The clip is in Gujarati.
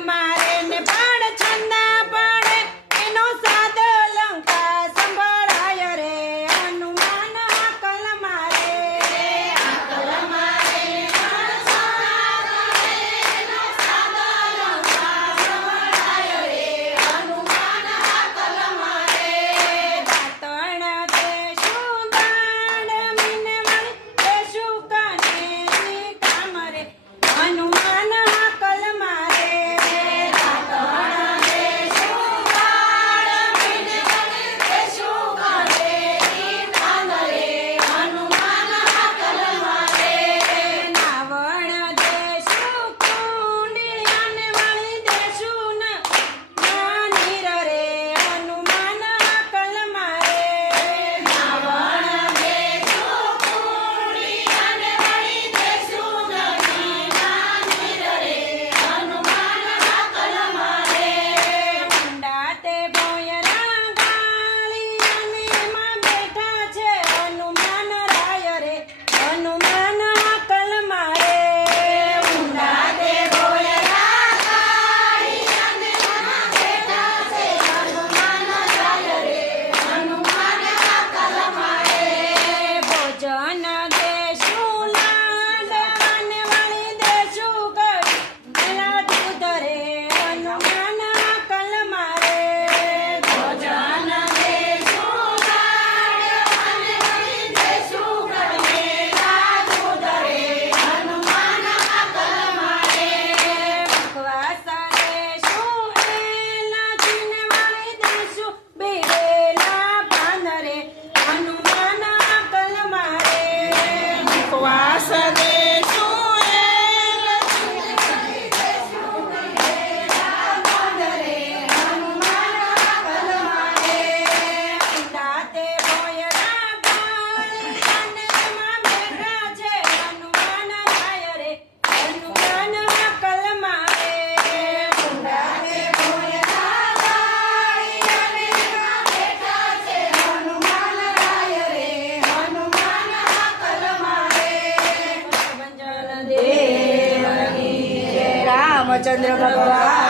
મારે ને બાળ છંદા પડે એનો સાદ લંકા સંભળાય રે હનુમાન હાકલ મારે હાકલ મારે બાળ છંદા પડે એનો સાદ લંકા સંભળાય રે હનુમાન હાકલ મારે દાતણ દેશું દાંડ મીને મળી દેશું કાને કામ રે હનુમાન હાકલ મારે દાતણ દેશું દાંડ મીને મળી દેશું કાને કામ રે હનુમાન હાકલ મારે નાવણ દેશું કુંડિયાને મળી દેશું નાની રે હનુમાન હાકલ મારે નાવણ દેશું કુંડિયાને મળી દેશું નાની રે હનુમાન હાકલ મારે મુંડા તે ભોયરા ગાળીયાને એમાં બેઠા છે હનુમાન રાય રે હનુમાન હાકલ મારે મુંડા તે ભોયરા ગાળીયાને એમાં બેઠા છે હનુમાન રાય રે હનુમાન હાકલ મારે ભોજન દેશું લાડવાને વળી દેશું ગળા દૂધ રે હનુમાન હાકલ મારે ભોજન દેશું લાડવાને વળી દેશું ગળા દૂધ રે હનુમાન હાકલ મારે મુખવાસ દેશું એલાચીને વળી દેશું બીડેલા પાન રે હનુમાન હાકલ મારે મુખવાસ દેશું એલાચીને દેશું બીડેલા પાન રે હનુમાન હાકલ મારે દાતે ભોયરા ગાળીયાને એમાં બેઠા છે હનુમાન રાય રે હનુમાન હાકલ મારે દાતે ભોયરા ગાળીયાને એમાં બેઠા છે હનુમાન રાય રે હનુમાન હાકલ મારે પંચજલ દેવ કી જય રામચંદ્ર ભગવાન